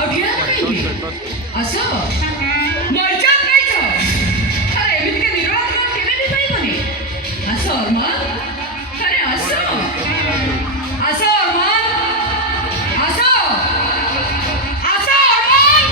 अभियान कहीं असं मर्चात नाही तो अरे एमित के निर्वाह का केले नहीं पाई बने असं अरमान अरे असं असं अरमान असं असं अरमान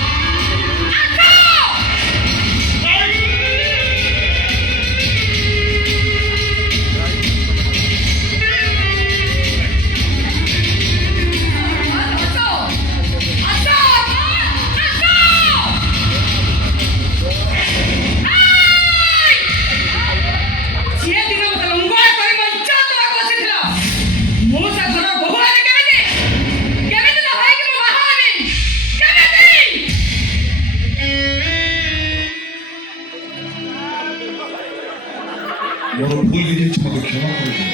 ମୋର ଭୁଲ ହେଇଯାଇଛି, ମୋତେ କ୍ଷମା କରିଦିଅ।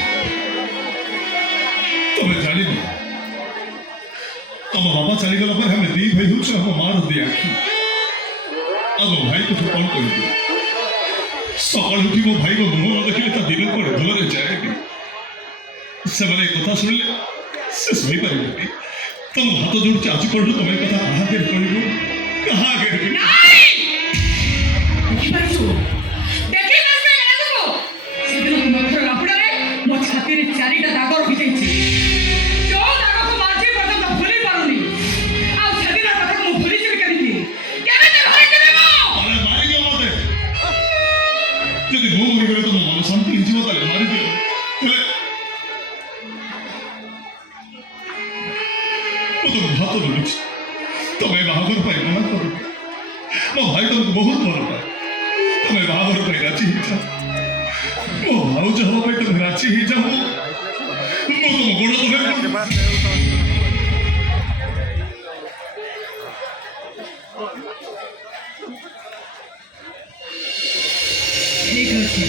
ତମେ ଜାଣିନ, ଆମ ବାବା ଚାଲିଗଲା ପରେ ଆମେ ଦି ଭାଇ ହେଉଛୁ ଆମ ମାର ଦି ଆଖି। ଆମ ଭାଇ କଥା କ'ଣ କହିବି? ସକାଳୁ ଉଠି ମୋ ଭାଇଙ୍କ ମୁହଁ ନ ଦେଖିଲେ ତା ଦିନ କୁଆଡ଼େ ଭଲରେ ଯାଏନି। ସେମାନେ ଏ କଥା ଶୁଣିଲେ ସେ ଶୋଇପାରିବେନି। ତମ ହାତ ଯୋଡୁଛି, ଆଜି ପର୍ଯ୍ୟନ୍ତ ତମେ ଏ କଥା କାହା ଆଗରେ କହିବ? କାହା ଆଗରେ छाती चारिटा दाग रखी जो दाग को माझी पर्यंत भूली पारुनी आदिन कथा को भूली जी कमी ଯଦି ମୁଁ ମରିଗଲେ ତମ ମନ ଶାନ୍ତି ହେଇଯିବ ତାହେଲେ ମାରିଦିଅ। ହେଲେ ମୁଁ ତମ ହାତ ଧରୁଛି, ତମେ ବାହାଘର ପାଇଁ ମନା କର। ମୋ ଭାଇ ତମକୁ ବହୁତ ଭଲ ପାଏ, ତମେ ବାହାଘର ପାଇଁ ରାଜି ହେଇଯାଅ। ମୋ ଭାଉଜ ହବା ପାଇଁ ତମେ ରାଜି ହେଇଯାଅ। ମୁଁ ତମ ଗୋଡ଼ ତଳେ ठीक अच्छे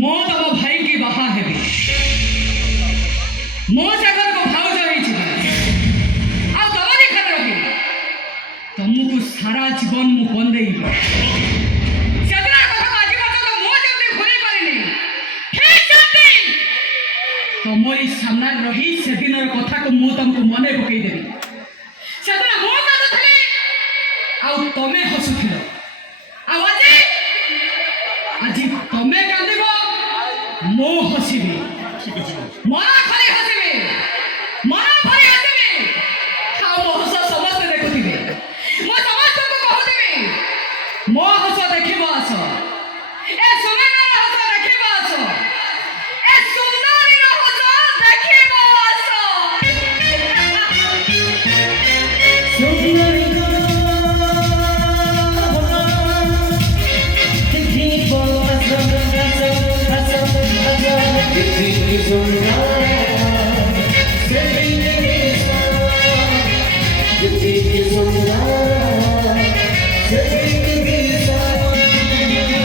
मो तम भाई की बाहा है मो जगह को भाव जो देखा रखे तुमको सारा जीवन मु बंदे तमरी सामना रही से दिन कथा को मु तुमको मने पकईदेवी से मो कादुली आमे हसुल आज तमे कांदिब मो हसिबी मन खाली हसिबी मन भरी हसिबी मो हस समस्त देखुथिबे मो समस्त को कहथिबी मो हस देखिबो आस ए सुंदर हस देखिबो आस ए सुंदरी हस देखिबो आस सुंदरी It's